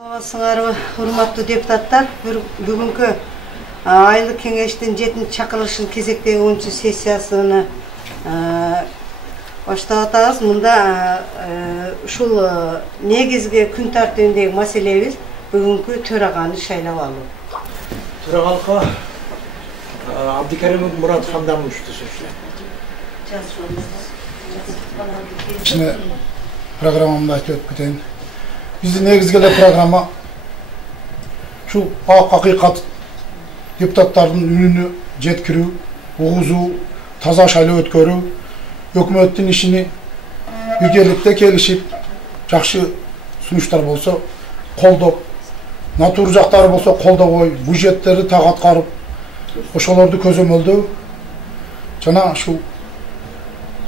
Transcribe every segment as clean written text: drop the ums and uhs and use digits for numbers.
Sыңарбы, урматтуу депутаттар, бүгүнкү айлык кеңештин 7-чи чакырылышын кезектеги 10-чу сессиясыны баштап атабыз. Мында ушул негизги күн тартибиндеги маселебиз бүгүнкү төраганы шайлап алуу. Төрагалыкка Абдикарим Мурат Хамдамович түшүнүштү. Şimdi programımda айтып кетейин. Биздин негизги программа şu hakikat депутаттардын үнүнү жеткирүү, угузуу, таза шайлоо өткөрүү, өкмөттүн ишини биргеликте келишип, жакшы сунуштар болсо колдоп, натур жактары болсо колдобой, бюджеттерди так аткарып, ошолорду көзөмөлдөө жана ушул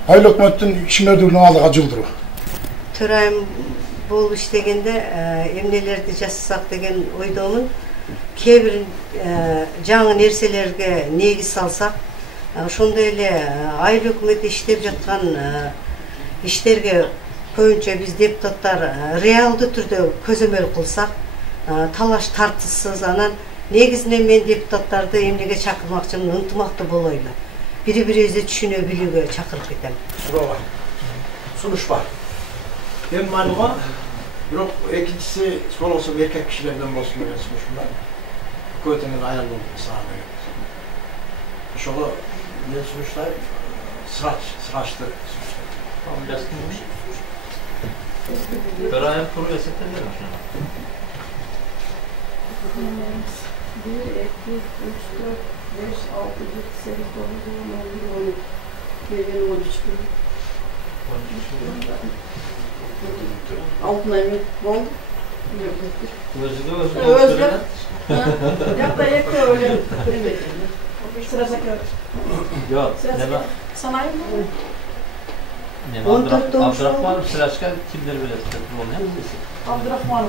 айыл өкмөттүн ишмердүүлүгүн алдыга жылдыруу. Төрайым болуп иштегенде эмнелерди жасасак деген ойдомун. Кээ бир жаңы нерселерге негиз салсак, ошондой эле айыл өкмөтү иштеп жаткан иштерге көбүнчө биз депутаттар реалдуу түрдө көзөмөл кылсак, талаш тартышсыз, анан негизинен мен депутаттарды эмнеге чакырмакчымын, ынтымактуу болойлу. Бири-бирибизди түшүнө билүүгө чакырып кетем. Суроо. Сунуш бар. Эми малыга, бирок экинчиси сол болсо эркек кишилерден болсун деген сунушум бар. Көтөнүн аялы саабы. Ошого мен сунуштайм, сырачты сунуштайм. Төрайым куру эсептелген ошо. 1, 2, 3, 4, 5, 6, 7, 8, 9, 10, 11, 12, 13 gün. Altına emin oldu. Özgür. Yapma yetti öyle. Sıra sakın. Yok. Sanayi mi? Abdurrahman Sıraçka kimdir bilir? Abdurrahman.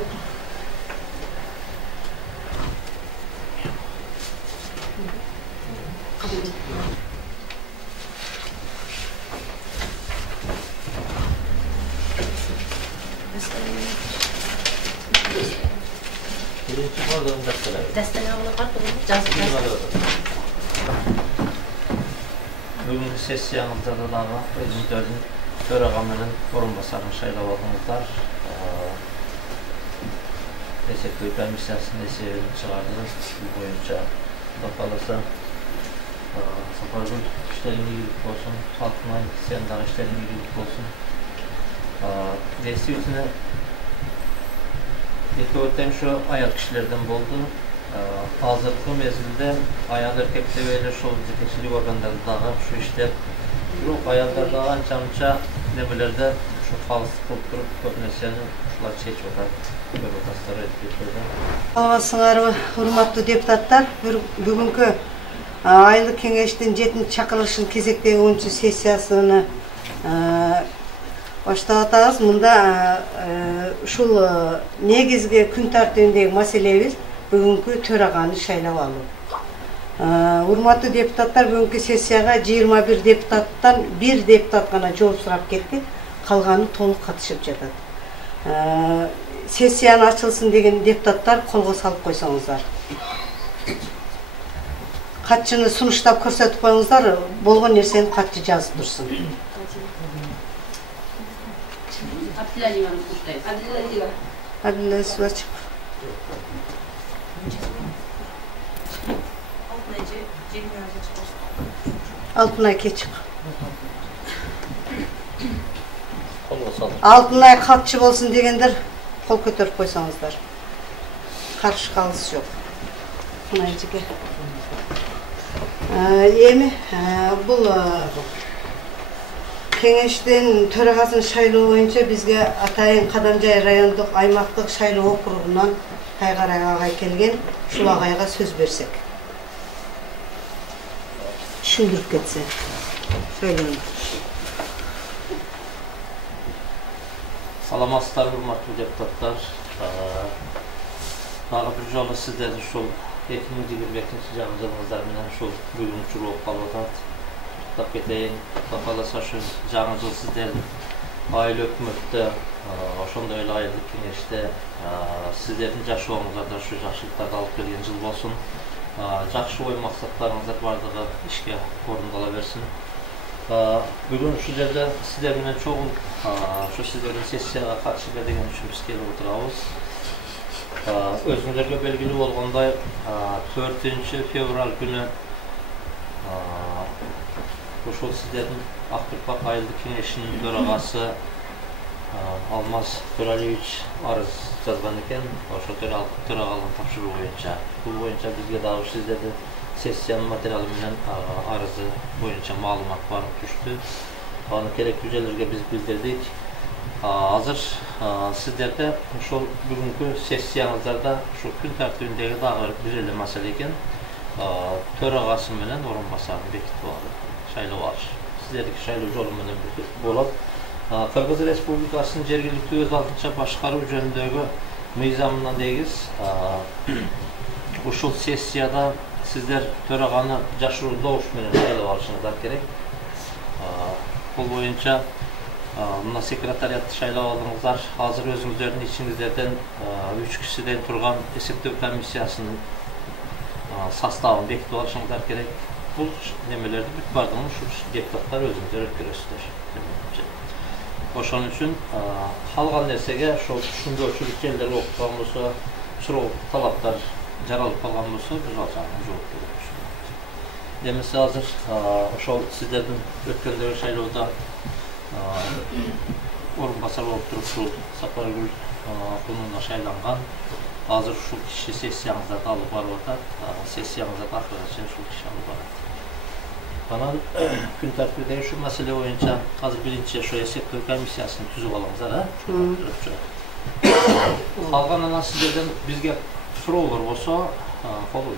Bugünkü sessiyamızda da özümüzün töregamının orunbasarını şaylap aldığımızlar Destekli Komisyası'nın eserini çıkardınız. Bu boyunca bakalasa Sapargül işlerin iyilik olsun, halkına Sendar işlerin iyilik olsun. Desteklisine Ekotem şu ayal kişilerden boldu. Hazırlıklı mezilde ayal erkekte böyle şu yetekçilik organları dağı şu işler yok ayallar dağı anca nemelerde şu falsızlık olup durup köpnesini şular çeç olar. Böyle tasarı etkilerden. Sыңарбы, урматтуу депутаттар, бүгүнкү айлык кеңештин 7-чи чакырылышын кезектеги 10-чу сессиясыны баштап атабыз. Мында ушул негизги күн тартибиндеги маселебиз бүгүнкү төраганы шайлап алуу. Урматтуу депутаттар, бүгүнкү сессияга 21 депутаттан 1 депутат гана жооп сурап кетти, калганы толук катышып жатат. Сессияны ачылсын деген депутаттар колго салып койсоңуздар. Катчыны сунуштап көрсөтүп коюңуздар, болгон нерсени катчы жазып турсун. Adile Suvaçık. Altınay keçik. Altınay katçı bolsun degendir, kol kötörüp koysanızlar. Karşı kalısı yok. Bunaycıge. Emi, bul Кеңештин төрагасын шайлоо боюнча бизге Атайын Кадамжай райондук аймактык шайлоо округунан Кайгарай агай келген. Ушул агайга сөз берсек. Түшүндүрүп кетсе. Сөйлөйүн. Саламатсыздар, урматтуу депутаттар. Дагы бир жолу сиздерди ушул 2022 жылыңыздар менен ушул бүгүн учуруп калып атат. Keteyim, kapalasa şu жаңы жыл сиздердин айыл өкмөттө Oşonda öyle ayırdık kengеште sizlerin жашооңуздарда şu жакшылыктарды алып келген жыл болsun. Жакшы ой максаттарыңыздар бардыгы ишке орындала берсин. Бүгүн ушул жерде сиздер менен чогуу şu сиздердин сессияга катышып деген үчүн биз келип отурабыз. Өзүңөргө белгилүү болгондой 4 февраль күнү ошол сиздердин Ак Турпак айылдык кеңешинин төрагасы Алмаз Төралиевич арыз жазган экен. Ошо төрагалыгын тапшыруу боюнча. Бул боюнча бизге дагы сиздердин сессиянын материалы менен арызы боюнча маалымат барып түштү. Аны керектүү жерлерге биз билдирдик. Азыр сиздерде ошол бүгүнкү сессияңыздарда ушу күн тартибиндеги дагы бир эле маселе экен. Төрагасы менен орун басарын бекитип алды. Шайлоо алыш. Сиздердики шайлоо жолу менен болот. Кыргыз Республикасынын жергиликтүү өз алдынча башкаруу жөнүндөгү мыйзамынан негиз ушул сессияда сиздер төраганы жашыруу добуш менен шайлап алышыңыздар керек. Бул боюнча мына секретариатты шайлап алдыңыздар. Азыр өзүңүздөрдүн ичиңиздерден 3 кишиден турган эсептөө комиссиясынын составын бекитип алышыңыздар керек. Бул немелерди бүт бардыгын ушу депутаттар өзүңүздөр өткөрөсүздөр. Ошон үчүн калган нерсеге ошол түшүндүрүүчүлүк жерлер болуп калган болсо, суроо талаптар жаралып калган болсо, биз ал жагына жооп беребиз. Демесе азыр ошол сиздердин өткөндөгү шайлоодо орун басар болуп туруп ушул Сапаргүл Кунуна шайланган. Азыр ушул киши сессияңыздарды алып барып атат. Сессияңыздарды акырга чейин ушул киши алып барат. Анан күн тартибидеги ушу маселе боюнча азыр биринчи ошо эсептөө комиссиясын түзүп алыңыздар, Калган анан сиздерден бизге суроолор болсо, колдон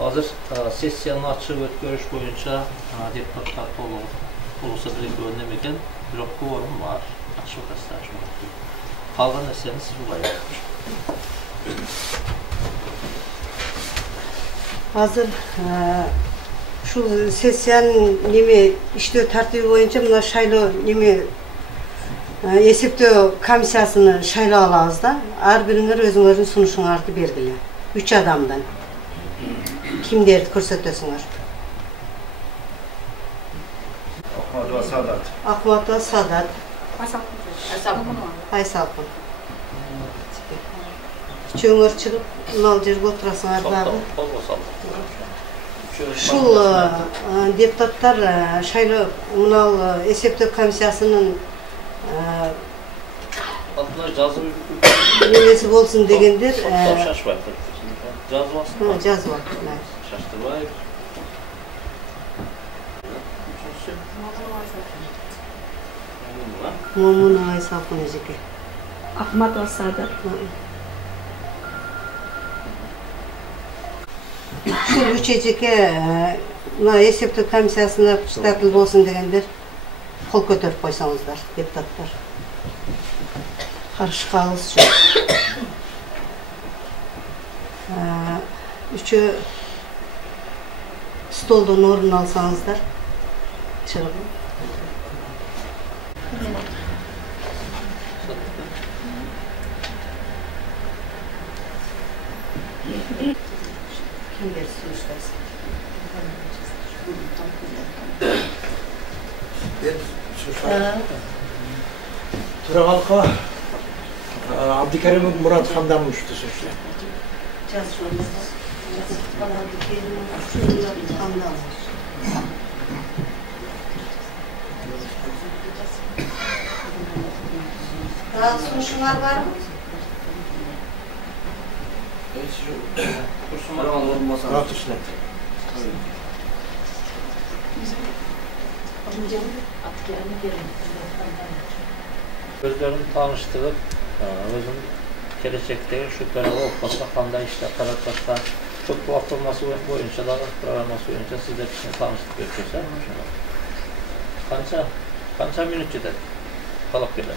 азыр сессияны ачып өткөрүш боюнча депутаттар толуса бир неме экен, бирок кворум бар. Ачып атасыздар. Калган нерсени сиз улайсыз. Азыр ушул сессиянын неме иштөө тартиби боюнча мына шайлоо неме эсептөө комиссиясыны шайлап алабыз да. Ар бириңер өзүңөрдүн сунушуңарды бергиле. 3 адамдан. Кимдерди көрсөтөсүңөр? Ахматова Садат. Ахматова Садат. Айсалкын. Үчөөңөр чыгып, мына жерге отурасыңар дагы. Ушул депутаттар шайлоо мына эсептөө комиссиясынын немеси болсун дегендер. Жазып атты. Шаштырбаев. Момунова Айсалкын эжеке. Ахматова Садат. Ушул 3 эжеке мына эсептөө комиссиясына штаттыл болсун дегендер кол көтөрүп койсоңуздар, депутаттар. Карышкабыз жок. Үчөө столдон орун алсаңыздар. Чыгып. Kimler sunuştarsın? Төрагалыкка Абдикарим Мурат Хандан ушту сөзлөр. Daha sunuşlar var mı? Murat üstüne. Özlerini tanıştırıp, özüm gelecekteki şu dönemi olmasa, kanda işte karakterler çok tuhaf olması boyunca da programması boyunca sizler için tanıştık götürürse. Kança minut gider? Kalıp gider.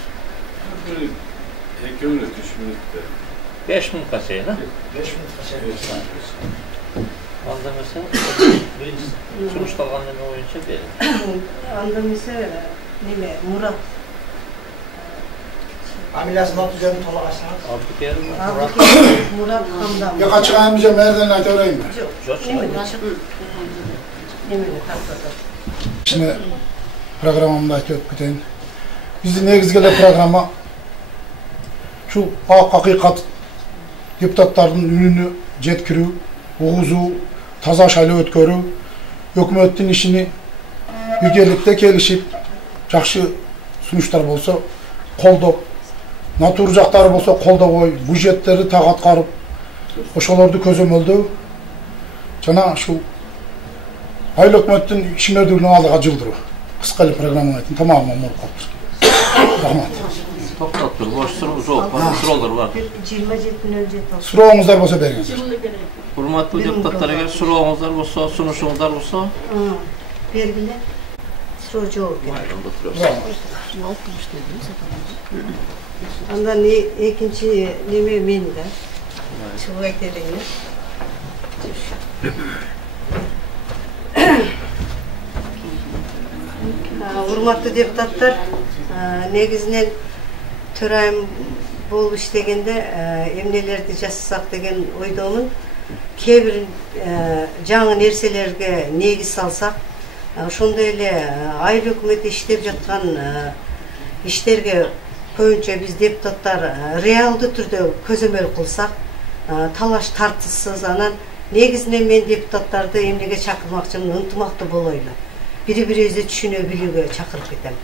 2 minut, 3 minut. 5 minut kaçayı, ne? 5 minut kaçayı. Anda mesela birinci sonuçta kalan neme oyunca verin. Anda mesela neme Murat Familiyasını atıcağını tolağasanız. Abdülkerim Murat Hamdan. Ya kaçık ayımıza merden aytayım ben. Şimdi programımda aytıp keteyim. Bizi negizgele programa şu hakikat deputatların ününü jetkirүү, uğuzu, taza şaylı ötkörүү, hökümetin işini birgelikte kelişip, jakşı sunuşlar bolsa koldop, naturjактары болса колдобой, бюджеттери так аткарып, ошолорду көзөмөлдөө жана ушул айыл өкмөттүн ишмердүүлүгүн алдыга жылдыруу. Кыска эле программаны айттым, тамагынан болуп калыптыр. Рахмат. Toktap dur, boş soru var, sorular var. 27.07 Сурооңуздар болсо бериңиздер. Hurmatly deputatlar, eğer soruğunuzlar olsa, sunuşunuzlar olsa, Bergile. Soru cevap. Andan ikinci neme mende. Çıvak ediniz. Hurmatly deputatlar, negizинен төрайым болуп иштегенде эмнелерди жасасак деген ойдомун. Кээ бир жаңы нерселерге негиз салсак, ошондой эле айыл өкмөтү иштеп жаткан иштерге көбүнчө биз депутаттар реалдуу түрдө көзөмөл кылсак, талаш тартышсыз, анан негизинен мен депутаттарды эмнеге чакырмакчымын, ынтымактуу болойлу. Бири-бирибизди түшүнө билүүгө чакырып кетем.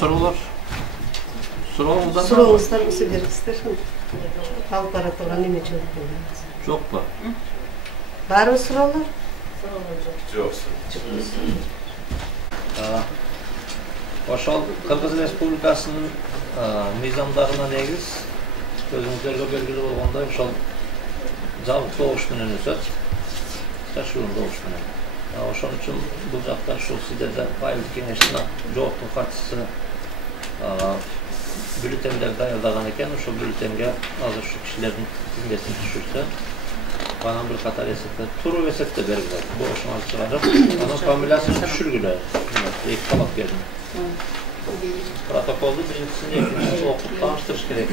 sorular. Soruңуздар болсо бериңиздер. Алып бара турган неме Жок ба? Барбы суроолор? Жок. Ошол Кыргыз Республикасынын мыйзамдарына негиз өзүңүздөргө белгилүү болгондой ошол жабык добуш менен өсөт. Жашыруун добуш менен. Ошон үчүн бул жакта ушул сиздерде айыл кеңештин жооптун катчысы бюллетендер даярдаган экен. Ошол бюллетенге азыр ушу кишилердин тизмесин түшүрсө, анан бир катар эсепте туруп эсепте бергиле. Бул ошону чыгарып, анан фамилиясын түшүргүлө. Эки талап бердим. Протоколду биринчисин, экинчисин окуп тааныштырыш керек.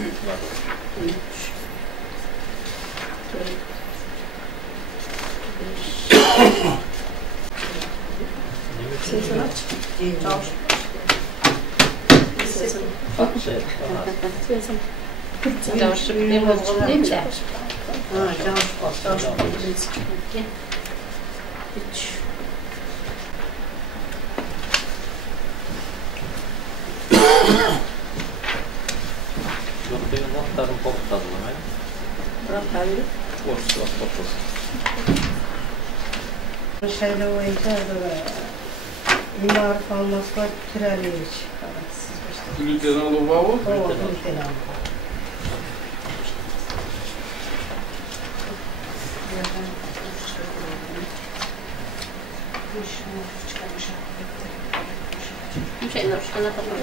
Жабышып не болгон дейм да. Жок деген аттарын токтотдум, Правильно. Орусча токтотдум. Шайлоо боюнча Имаров Алмазбай Туралевич. Бюллетен алуубабы? Бюллетен алуу. Мшайна ручкана тапкан.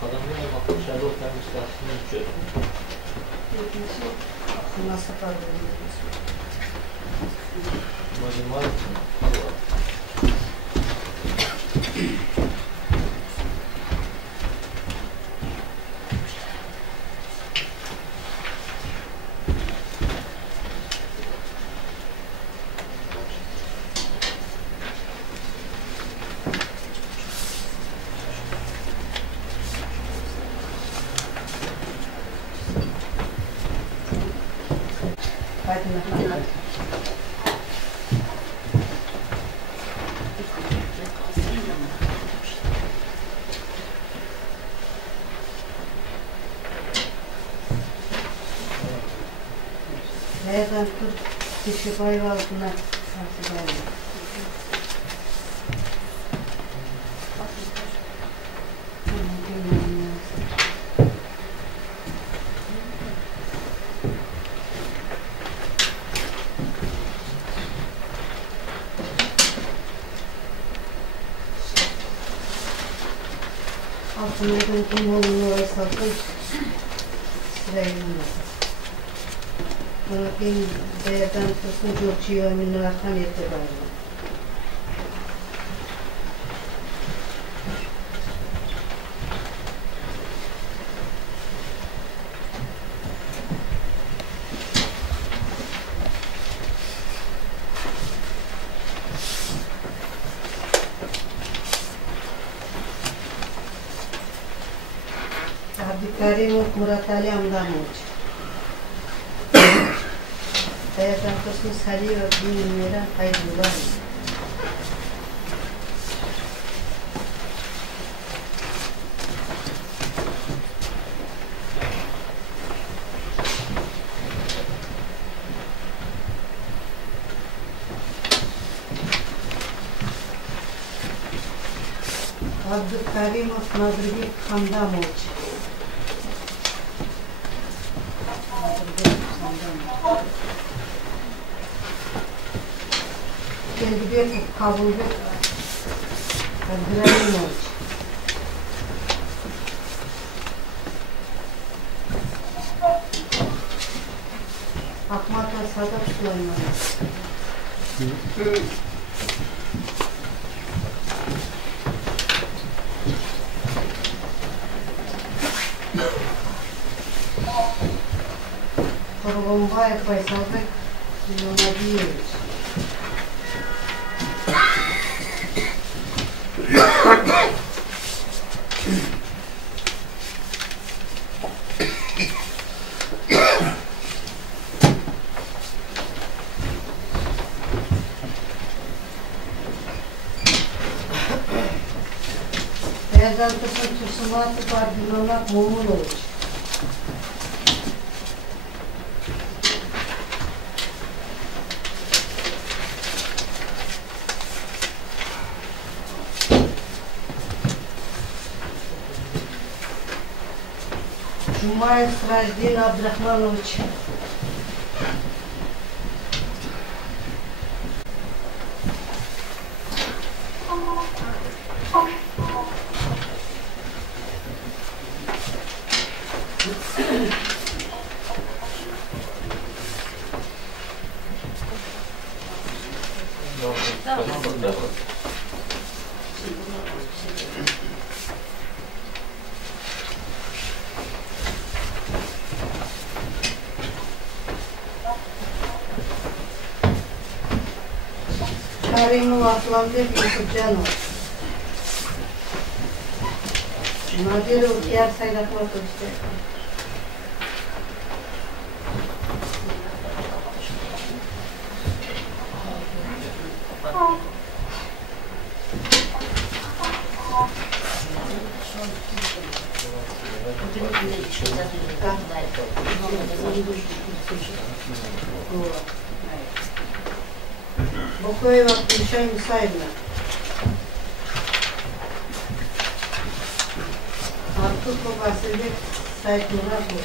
Kadınlar bakın şöyle oturmuş karşısında içiyor. Nasıl kaldırıyorsunuz? Minimal. Nereden tut kişi bayı altına karşı bayı. Akınay'dan kim olduğunu Aysal'dan sırayım. Ona kim değerden tutsun Georgia'ya minna arkan yeter ayrı. Abdülkarimov Murat Ali Amdamoviç. Değerden tutsun Sari ve Binimler'e hayırlılar. Abdülkarimov Nazırgül Hamdamoviç. Kendibekov Kabulbek Abdülkarimov. Ahmatov Sadat Süleymanov. Turg'unboyev Faysalbek Nurmadiyevich. Değerden tutun Tursumatov Abdülhamid Momuloviç. Jumayev Sirajdin Abdurahmanoviç. Karimov Aslanbek Yusufcanov. Nadirov Kiyar Saylatmatov işte. Bokoyeva Gülşen Musayevna. Artukov Asilbek Sait Muratov.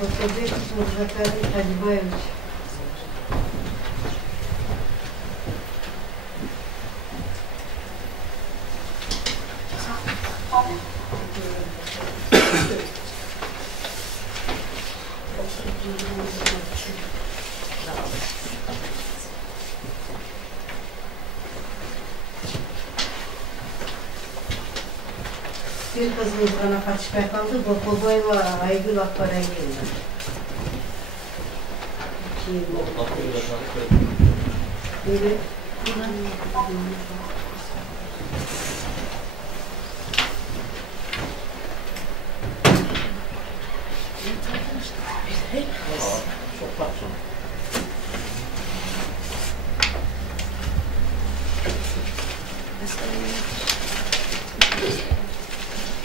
Bokoyeva Murzakarov Hacıbayevich. Bir kızımız bana kaçmaya kaldı. Bokoboyeva Aygül Akbaray'la. Biri. Çok tatlı.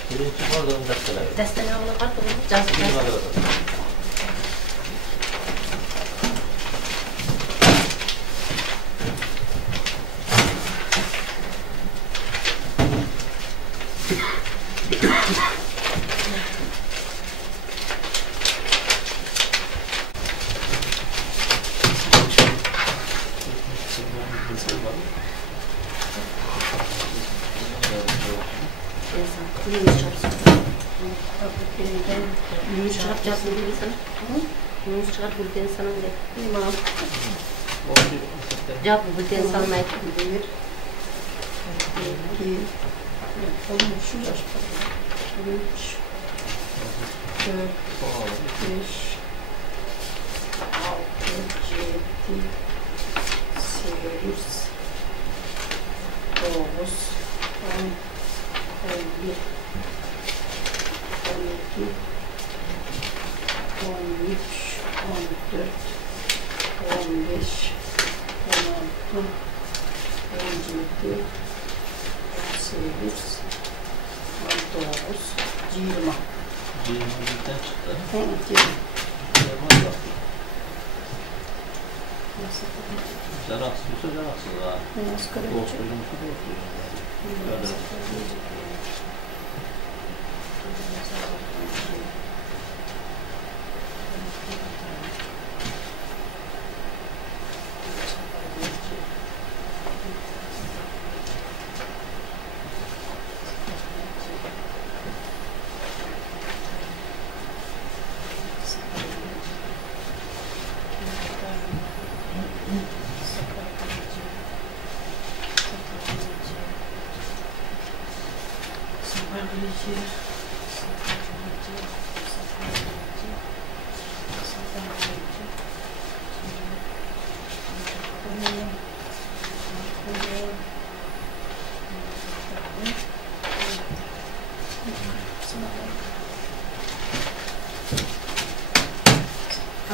Birinci oradan desteler. Desteler ona katılın. Yunus çıkarıp yapsın dedi sana. Yunus çıkarıp bülten sana dedi. Tamam. Cevap bülten sana ait. 1, 2, 3, 4, 5, 6, 7, 8, 9, 10, 11, 12, 13, 14, 15, 16, 17, 18, 19, 20. 20'den çıktı. Evet, 20. Zararsızsa zararsız ha. Doğuşturulmuşsa doğuşturulmuş.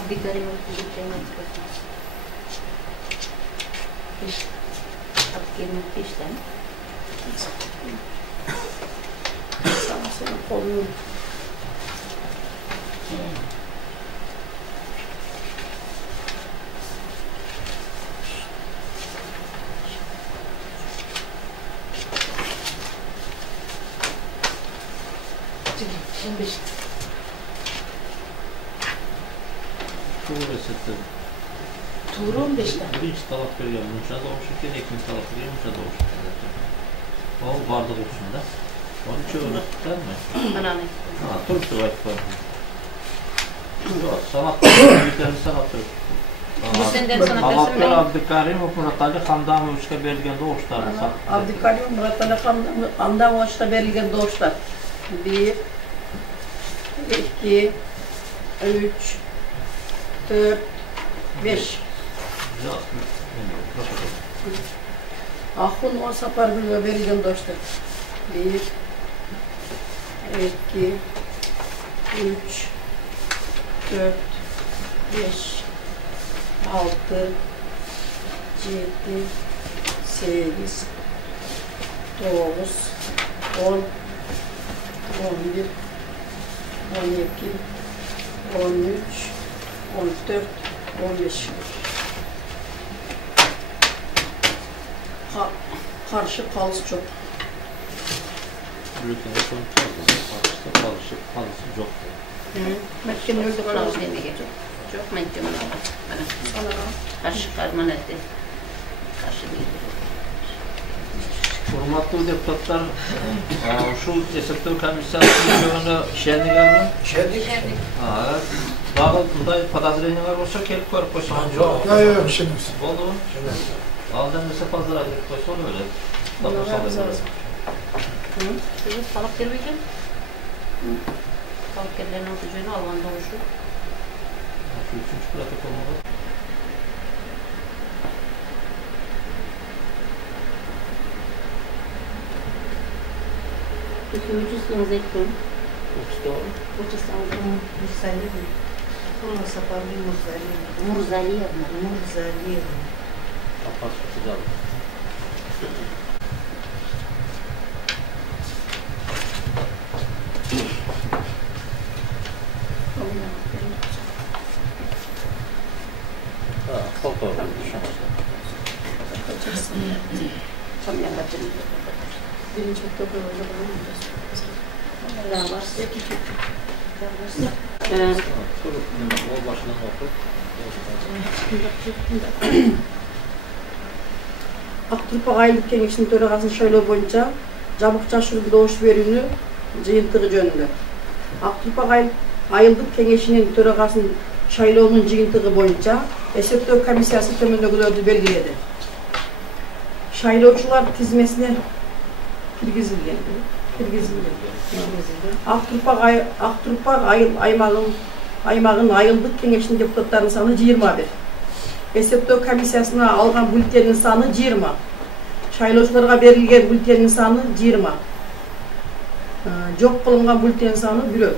Abdikari mutlu'yken yapıyorsunuz. Abdikari mutlu'yken. Sana senin kolunu. Şimdi Tuğru 15'ten. Birinci talak veriyor yumuşa doğuşurken, ikinci talak veriyor yumuşa doğuşurken. O bardak uçunda. Onun için öğrettiler mi? Bana ne? Ha, Türkçe vakit var. Yok, sanat büyüklerini sanatı. Bu senden sanat Halatlar dersi mi? Abdülkarim ve Murat Ali Hamdamoviç'e verilgen doğuşlarını sattı. Abdülkarim Murat Ali Hamdamoviç'e verilgen doğuşlar. 1, 2, 3, 4, 5. Ahun o Sapargül'e verilgen doğuşlar. 1, 2, 3, 4, 5, 6, 7, 8, 9, 10, 11, 12, 13, 14, 15. Karşı kalış çok. Ülkede sonuçta kalısı yok. Mekken öldü Bana kalış. o demeye geçecek. Çok menkıbın oldu. Sana Karşı karman etti. Karşı değil. Hurmatlı deputatlar, şu Esirtör Komisyası'nın şehirine geldi. Şendik. Daha da padazreyneler olsa kelip koyup koysan. Yok. Yok, işimiz. Oldu mu? Aldan mesela fazla aylık koysa öyle. Siz balık gelmeyken? Balık gelirlerin oturucuyunu Alman doğuşu. Şu üçüncü protokol olmalı. Peki ucuzluğunuz ekmeğin? Uçta doğru. Ucuzluğunuz Mursali mi? Sonra Sapargül Mursali mi? Murzali yapma. Mursali mi? Kapas güzel. Koltuğa düşünmüşler. Tam yanlatırım. Birinci doktor olacak olan Daha var. Kurup, o başından oturup. Aktürpak Ayılık Kengişinin Törağası'nın şöyle boyunca Jabık Jaşır'ın doğuş berүүnü жыйынтыгы жөнүндө. Aktürpak Ayılık Kengişinin Törağası'nın şayloo'nun жыйынтыгы boyunca эсептөө комиссиясы төмөндөгүлөрдү белгиледи. Şaylooçular tizmesine kirgizilген. Aktürpak Aymağın Ayılık Kengişinin deputatlarının sanı 21. Эсептөө комиссиясына алган бюллетендин саны 20. Шайлоочуларга берилген бюллетендин саны 20. Жок кылынган бюллетендин саны 1.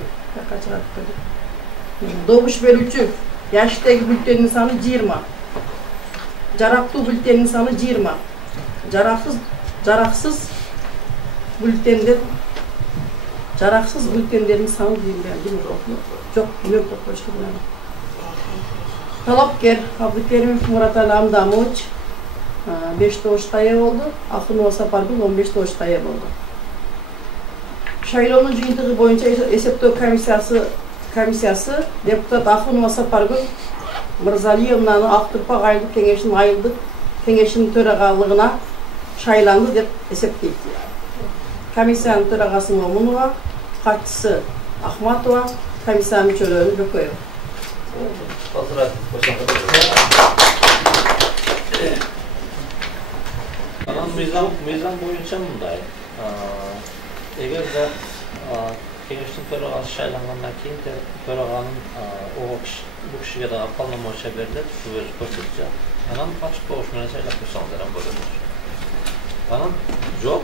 Добуш берүүчү яштеги бюллетендин саны 20. Жарактуу бюллетендин саны 20. Жараксыз бюллетендердин саны 20. Жок, нөл коюш керек. Талапкер Абдыкеримов Муратали Амдамович 5 добушка ээ болду. Ахунова Сапаргүл 15 добушка ээ болду. Шайлоонун жыйынтыгы боюнча эсептөө комиссиясы депутат Ахунова Сапаргүл Мырзалиевнаны Aktürpak Ayılık Kengешинин төрагалыгына шайланды деп эсептейт. Комиссиянын төрагасы Момунова, катчысы Ахматова, комиссия мүчөлөрү Бөкөев. Mizan boyunca bunday. Eğer de Kengiş'in törağası şaylangandan keyin törağanın bu kişiye de apalnamoşa berdi, su veriş koşulacak. Anan açık boğuşmana şeyler koşandıran bölümür. Anan yok,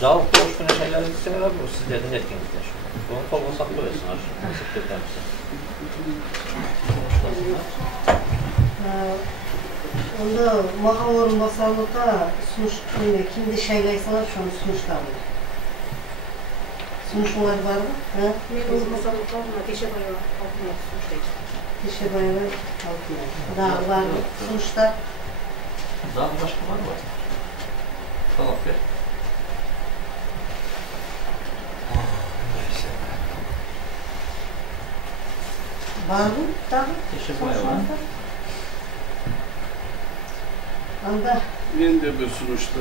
cevap boğuşmana şeyler gitseler bu sizlerden etkinlikler. Bunu kolga saklı versin aşağı. Onda mağan orunbasarlıkta kimdi şaylaysalar şunu sunuşlarını. Sunuşunlar var mı? Men orunbasarlıkta Teşebayeva altına sunuştayım. Teşebayeva altına. Daha var mı? Sunuşlar. Daha başka var mı? Tamam ver. Var mı? Daha? Teşebayeva. Anda. Men de bir sunuşta.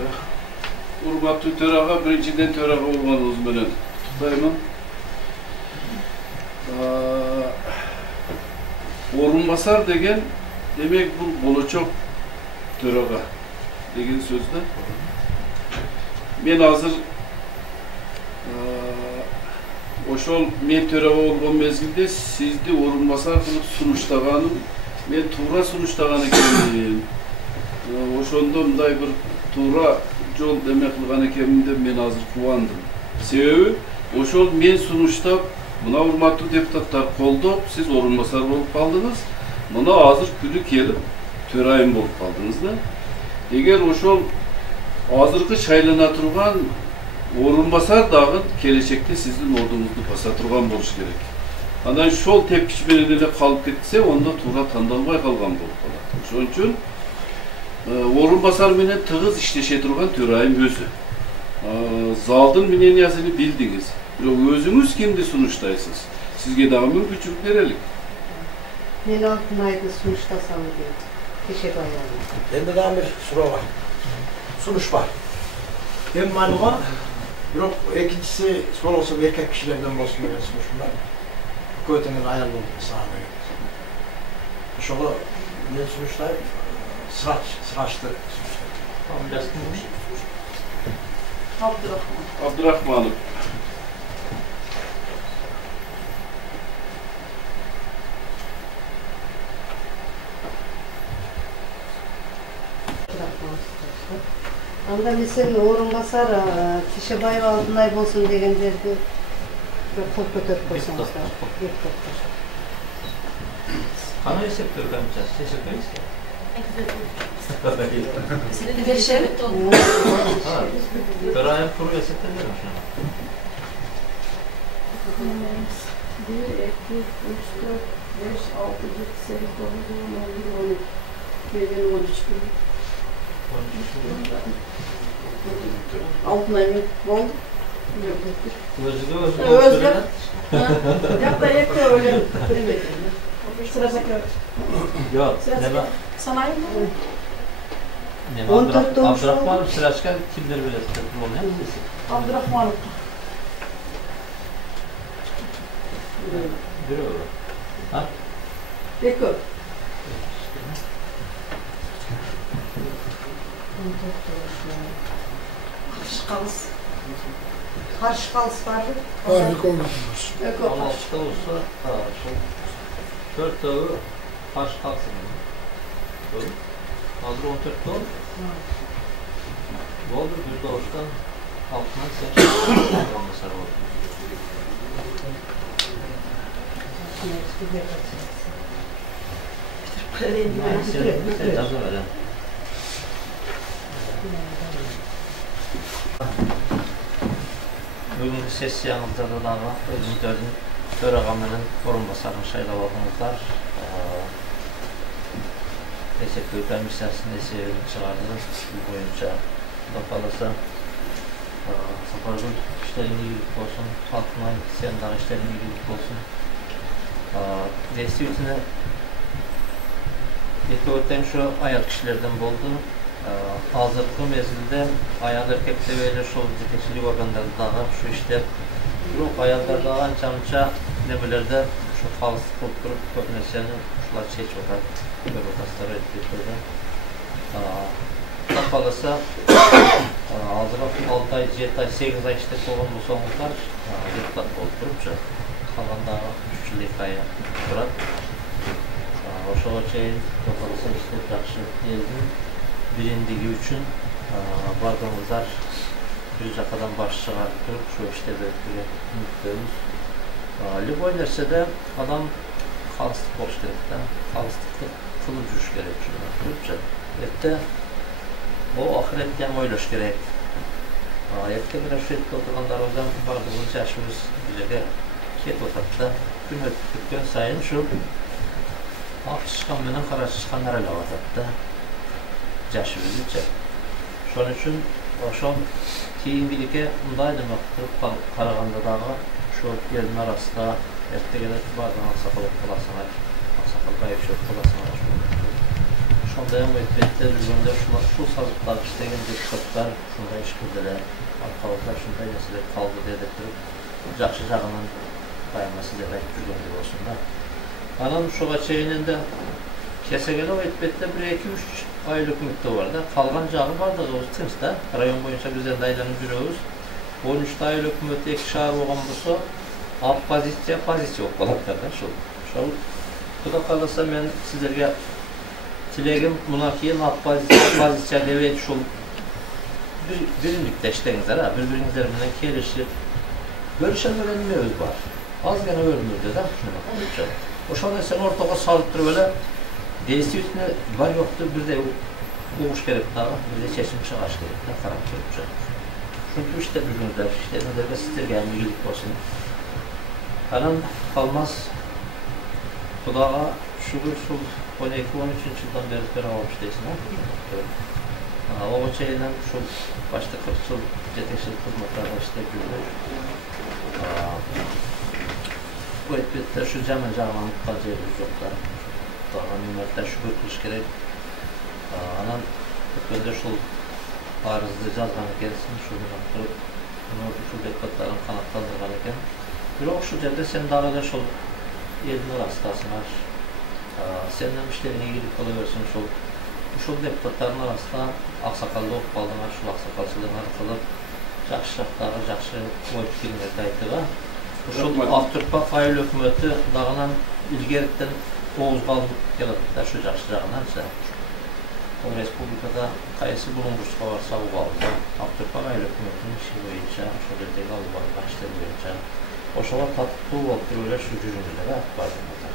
Urmatlı törağa birinciden törağa olmanız bilen tutayım. Orunbasar degen demek bu bolocok törağa degen sözde. Men hazır oşol men törağa olgan mezgilde sizdi orunbasar kılıp sunuştagaным men tuğra sunuştagany ekenim. Oşonda mınдай bir tuğra jol demek kılgan ekemimde men hazır kuvandım. Sebebi oşol men sunuştap mına urmattуу deputattар koldoп siz orunbasar bolup kaldınız. Mına hazır külü kelip төрайым bolup kaldınız da. Eger oşol hazırkı şaylana turgan orunbasar dagы келечекте sizdin ordunuzdu basa turgan boluş gerek. Andan şol tepkiç menен эле kalıp ketсе, onda tuğra tandalbay kalgan bolup kalat. Oşon үчүн orunbasar menен tığız işleşe turgan төрайым özü. Zaldın menен yazını bildiniz. Özünüz kimdi sunuştaysınız? Sizge dagы мүмкүнчүлүк берелик. Men Altınay'da sunuştasam diye. Teşekkür ederim. Endi daha bir soru var. Sunuş var. Hem manuğa, yok ikincisi sol olsa erkek kişilerden olsun böyle sunuşlar. Kötenin ayarlı sağlıyor. Şöyle ne sunuşlar? Sıraçlı sunuşlar. Abdurrahmanov. Anda mesela orunbasar Teşebayeva Altınay bolsun degenlerdi bir kol kötörüp koysanızlar. Kana esep törgəmçəs, esep neyse. Seni de verişelim. Törayım kuru esepten vermiş. 1, 2, 3, 4, 5, 6, 7, 8, 9, 10, 11, 12, 13, 13 gün. Altına emin oldu. Özgür. Yok da yok da öyle. Sırasaki. Yok, deme. Sanayi mi? Abdurrahmanov Sıraçka kimdir bilesiniz? Abdurrahmanov. Biri olur. Ha? Bekir. Karşı kalıs var mı? Harika olmuş. Bekir. 16'da olsa şu 4 dağı karşı kalsın. Doğru. Hazır 14'te ol. Bu oldu bir doğuştan altından sen sarı oldu. Sen yazı veren. Bugünkü sessiyamızda da dava özümüzün Törağamının korunmasarını şaydaladığımızlar Teşekkür ederim. İsterseniz sevgili çağırdınız. Bu boyunca da kalırsa Sapargül işlerin iyilik olsun, halkına sen daha işlerin iyilik olsun. Desiyutine yetkililikten şu ayak kişilerden buldu. Hazırlıklı mezgilde ayağın erkekte verilir şu yetekçilik organları dağı şu işte yok ayaklar dağı anca demelerde şu falsızlık olup durup köpünesenin şular çeç orada böyle kasları ettikleri tapalasa hazırlık 6 ay, 7 ay, 8 ay işte olan bu sonluklar yurtlar olup durupça kalan dağı 3 yıl aya durak o şeyin tapalasa işte yakşı yeldin bilindiği için vardığımızlar bir cakadan baş çıkarttırıp şu işte böyle mutluyuz. Любой нәрседе адам халыстык болуш керек да, халыстыкты кылып жүрүш керек жүрүпчү. Эрте бул ахиреттен ойлош керек. Эрте бир шетте отургандарыбыздан бардыгыбыз жашыбыз билеге кетип атат да. Күн өтүп кеткен сайын ушу ак чычкан менен кара чычкан аралап атат да. Жашыбызчы. Ошон үчүн ошол кейингиликке мындай демек кылып караганда дагы şu yerin arasında ertegeler bazen aksakalık bulasınlar, aksakal bayıkşılık bulasınlar. Şunda en müebbette üzerinde şu sazlıklar işleyen deputatlar şunda iş kırdılar, arkalıklar şunda mesele kaldı dediktirip jakşı jağının dayanması demek üzerinde olsun da. Anam şu geçeyinin de kesegeli o müebbette 1-2-3 aylık müddeti var da, kalgan jağı var da o tımsta, rayon boyunca bizden dayılanıp yürüyoruz. 13 aylık müddetli şahı olan bulsa alt pozitsiya olmalıdır da şu. Bu da kalırsa ben sizlerge tilegim buna keyin alt pozitsiya devet şu birinlikte işleyinizler ha, birbirinizler bilen kelişip görüşenmelenme öz var. Az gene ölmürde de şuna olunca. O şanda sen ortağa salıp böyle değişti üstüne var yoktu bir de uğuş gerek daha, bir de çeşim çıkaş gerek daha karakter olacak. Çünkü işte bugünler, işte nedir sizler gelme iyilik olsun. Karan kalmaz. Kulağa şudur 12-13 yıldan beri almış değilsin. O şeyle şu başta 40 yıl yetekçilik hizmetlerinde işte görülür. Bu etbette şu cemen canına mutlaka ediyoruz yoksa. Daha nimetler şu götürüş gerek. Anan böyle şu arızlı yazganı gelsin, şunu yaptırıp, bunu şu deputatların kanatlandırganıken. Bir o şu cebde sen de arada şu elini rastasınlar, senden işlerine ilgilik kalıversin şu deputatların arasında aksakallı olup kaldığına, şu aksakalçılığına kılıp, jakşı şartları, jakşı oy fikirleri daytığa. Şu Aktürkpa fayıl hükümeti dağınan ilgerikten oğuz kalıp gelip şu jakşı jağından o Respublikada kayısı bulunguçluğa varsa bu bağlıda Aktürkpa fayıl hükümetinin işi boyunca, şu derdeki alıbarılan işleri boyunca o şoğa tatlı olduruyorlar şu cürümlere akbardığımızda.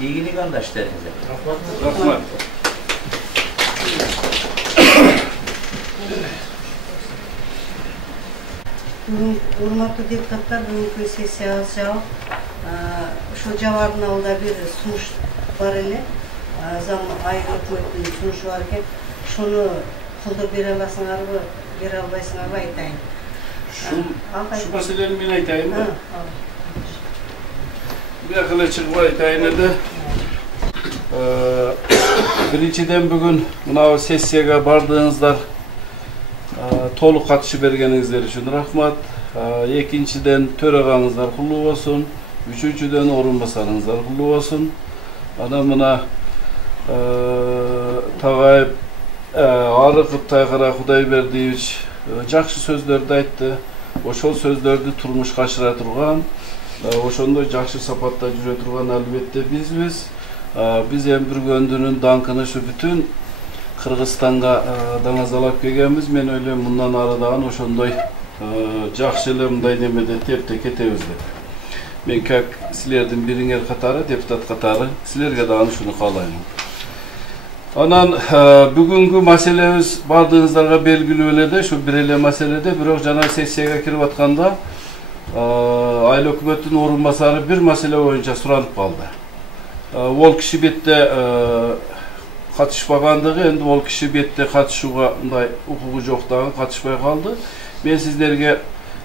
İlgili kardeşlerinize. Rahman. Hurmatlı deputatlar, bugünkü sessiyamızda şu cevabın alda bir sunuş var ile zam ayın hükümetinin sunuşu varken şunu kıldı bir alasınlar mı, bir albaysınlar mı aytayın. Şu meseleni ben aytayım da. Bir akıllı çıkma aytayın da Birinciden bugün buna sessiyaga bardığınızlar toluk katışı bergeningizler için rahmat. Ekinçiden töreğanızlar kullu olsun. Üçüncüden orunbasarınızlar kullu olsun. Ana tağayıp arıqıp taygara Huday Berdiyevich жақсы сөздерді айтты. Ошол сөздерді турмушка ашыра турган, ошондой жақсы сапатта жүрө турган албетте бизбиз. Биз эми бир көндүнүн даңкын ушу бүтүн Кыргызстанга даңазалап келгенбиз. Мен ойлойм мындан ары дагы ошондой жакшы эле мындай немеде тепте кетебиз деп. Мен как силердин бириңер катары, депутат катары силерге дагы ушуну каалайм. Анан бүгүнкү маселебиз бардыгыңыздарга белгилүү эле да, ушу бир эле маселеде, бирок жана сессияга кирип атканда айыл өкмөттүн орун басары бир маселе боюнча суранып калды. Ол киши бетте катышпагандыгы, энди ол киши бетте катышууга мындай укугу жок дагы катышпай калды. Мен сиздерге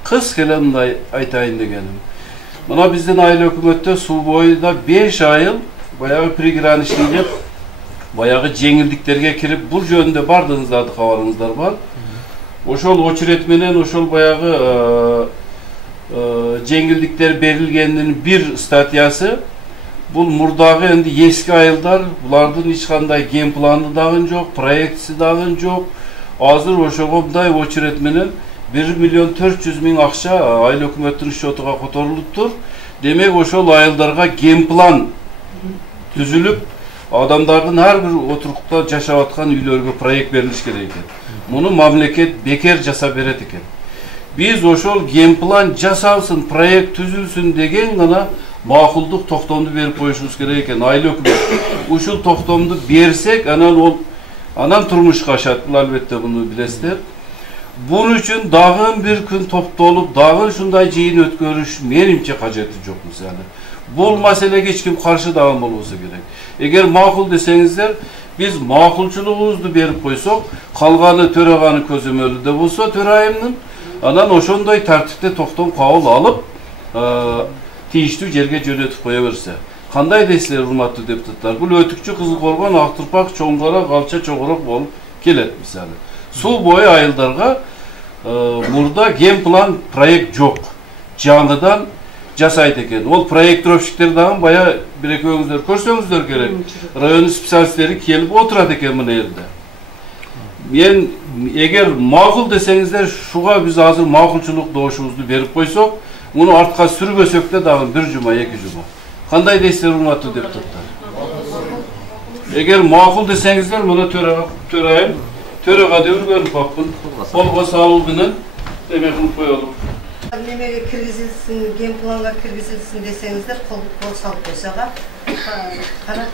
кыска эле мындай айтайын дегеним. Мына биздин айыл өкмөттө суу боюнда 5 айыл баягы приграничный деп баягы жеңилдиктерге кирип, бул жөнүндө бардыгыңыздарды кабарыңыздар бар. Ошол очерет менен ошол баягы жеңилдиктер берилгендин бир статьясы бул мурдагы энди эски айылдар, булардын эч кандай ген планы дагы жок, проектиси дагы жок. Азыр ошого мындай очерет менен 1.400.000 акча айыл өкмөттүн счетуга которулуптур. Демек ошол айылдарга ген план түзүлүп, адамдардын ар бир отурукта жашап аткан үйлөргө проект берилиш керек экен. Муну мамлекет бекер жасап берет экен. Биз ошол ген план жасалсын, проект түзүлсүн деген гана макулдук токтомду берип коюшубуз керек экен. Айыл өкмөт ушул токтомду берсек, анан турмушка ашат. Бул албетте буну билесиздер. Bunun için dağın bir gün toplulup dağın şunday жыйын өткөрүш менимче кажети жок мисалы. Бул маселеге эч ким каршы дагы болбосо керек. Эгер макул десеңиздер, биз макулчулугубузду берип койсок, калганы төрөганы көзөмөлүдө болсо төрайымдын, анан ошондой тартипте токтом кабыл алып, тийиштүү жерге жөнөтүп кое берсе. Кандай дейсиздер, урматтуу депутаттар? Бул өтүкчү Кызыл Коргон, Актырпак, Чоңгара, Галча, Чогорок болуп келет мисалы. Суу бою айылдарга мурда ген план проект жок. Жаңыдан жасайт экен. Ол проектировщиктер дагы бая бир-экөөңүздөр көрсөңүздөр керек. Район специалисттери келип отурат экен мына жерде. Мен эгер макул десеңиздер, шуга биз азыр макулчулук добушубузду берип койсок, муну артка сүрбөсөк да дагы 1 жума, 2 жума. Кандай дейсиздер, урматтуу депутаттар? Эгер макул десеңиздер, муну төрайым Töreğe örgönüp bakın, kolga sağlıldığının demekini koyalım. Немеге киргизилсин, ген планга киргизилсин десеңиздер, кол салып койсага, карап,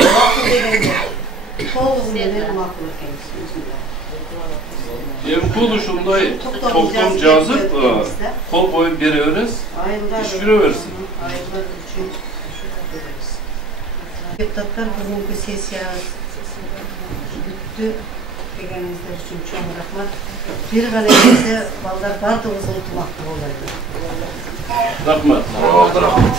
макул дегенде, толугу менен макул экенбиз. Эми бул ушундай токтом жазып, кол коюп бере беребиз, иш жүрө берсин. Айылдар үчүн беребиз. Депутаттар бүгүнкү сессия дегеніңіздер үшін чоң рахмат. Bir ғана келсе, балдар бардығыз ұмытылмақты болады. Рахмат. Рахмат.